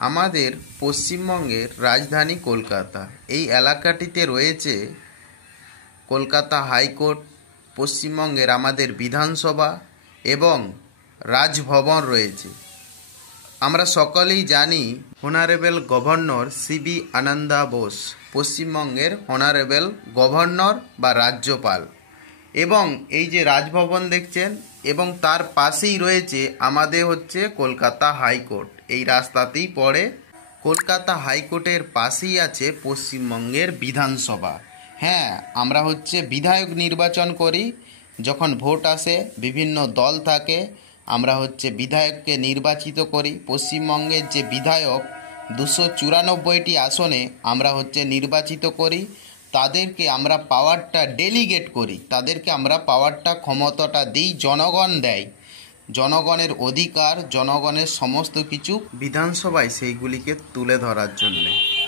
আমাদের পশ্চিমবঙ্গের রাজধানী কলকাতা। এই এলাকাটিতে রয়েছে কলকাতা হাইকোর্ট, পশ্চিমবঙ্গের আমাদের বিধানসভা এবং রাজভবন রয়েছে। আমরা সকলেই জানি অনারেবল গভর্নর সিবি আনন্দা বোস পশ্চিমবঙ্গের অনারেবল গভর্নর বা রাজ্যপাল। এবং এই যে রাজভবন দেখছেন এবং তার পাশেই রয়েছে আমাদের হচ্ছে কলকাতা হাইকোর্ট। এই রাস্তাতেই পড়ে। কলকাতা হাইকোর্টের পাশেই আছে পশ্চিমবঙ্গের বিধানসভা। হ্যাঁ, আমরা হচ্ছে বিধায়ক নির্বাচন করি। যখন ভোট আসে, বিভিন্ন দল থাকে, আমরা হচ্ছে বিধায়ককে নির্বাচিত করি। পশ্চিমবঙ্গের যে বিধায়ক 294টি আসনে আমরা হচ্ছে নির্বাচিত করি। তাদেরকে আমরা পাওয়ারটা ডেলিগেট করি, তাদেরকে আমরা পাওয়ারটা, ক্ষমতাটা দিই, জনগণ দেয়। জনগণের অধিকার, জনগণের সমস্ত কিছু বিধানসভায় সেইগুলিকে তুলে ধরার জন্যে।